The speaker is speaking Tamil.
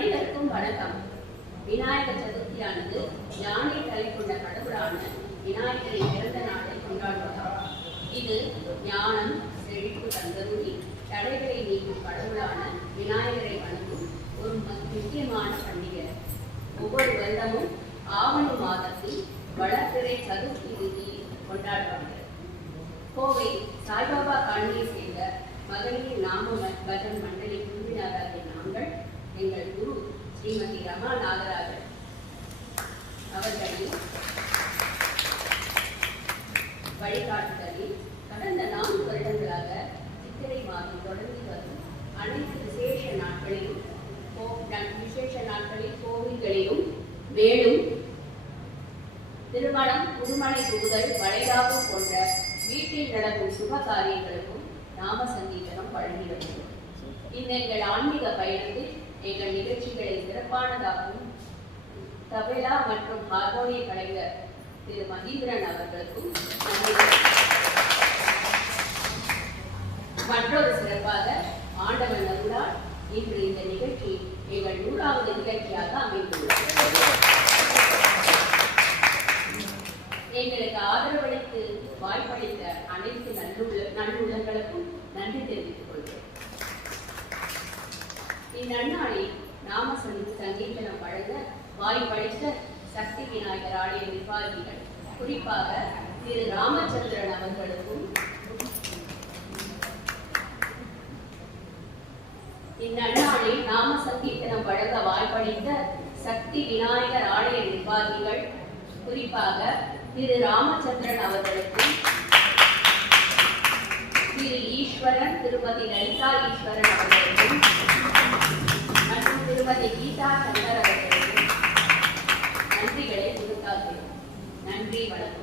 அனைவருக்கும் வணக்கம். விநாயகர் சதுர்த்தியானது யானை தலை கொண்ட கடவுளான விநாயகரின் பிறந்த நாளை கொண்டாடுவதாகும். இது ஞானம், செழிப்பு தந்தருளி தடைகளை நீக்கும் கடவுளான விநாயகரை வணங்கும் ஒரு முக்கியமான பண்டிகை. ஒவ்வொரு வருடமும் ஆவணி மாதத்தில் வளர்பிறை சதுர்த்தி திதியில் கொண்டாடப்படுகிறது. கோவை சாய்பாபா காலனியை சேர்ந்த மகளிர் நாம பஜன் மண்டலி குழுவினராகிய நாங்கள் எங்கள் குரு ஸ்ரீமதி ரமா நாகராஜன் அவர்களின் வழிகாட்டுதலில் கடந்த 4 வருடங்களாக சித்திரை மாதம் தொடங்கி வரும் அனைத்து விசேஷ நாட்களிலும் கோவில்களிலும் மேலும் திருமணம், புதுமனை புகுதல், வளைகாப்பு போன்ற வீட்டில் நடக்கும் சுப காரியங்களுக்கும் நாம சங்கீதனம் வழங்கினது. இந்த எங்கள் ஆன்மீக பயணத்தில் எங்கள் நிகழ்ச்சிகளை சிறப்பானதாகவும் தபேலா மற்றும் ஹார்மோனிய கலைஞர் திரு மகேந்திரன் அவர்களுக்கும் மற்றொரு சிறப்பாக ஆண்டவன் அருளால் இன்று இந்த நிகழ்ச்சி எங்கள் 100வது நிகழ்ச்சியாக அமைந்துள்ளது. எங்களுக்கு ஆதரவளித்து வாய்ப்பளித்த அனைத்து நல்லுள்ளங்களுக்கும் நன்றி தெரிவித்துக் கொள்கிறேன். இந்நன்னாளில் நாம சங்கீதனம் வழங்க வாய்ப்பளித்த சக்தி விநாயகர் ஆலய நிர்வாகிகள், குறிப்பாக திரு ராமச்சந்திரன் அவர்களுக்கும், இந்நன்னாளில் நாம சங்கீதனம் வழங்க வாய்ப்பளித்த சக்தி விநாயகர் ஆலய நிர்வாகிகள், குறிப்பாக திரு ராமச்சந்திரன் அவர்களுக்கும், திரு ஈஸ்வரன், திருமதி லலிதா ஈஸ்வரன் அவர்களுக்கும் மற்றும் திருமதி கீதா சங்கர் அவர்களுக்கும் நன்றிகளை கொடுத்தார்கள். நன்றி, வணக்கம்.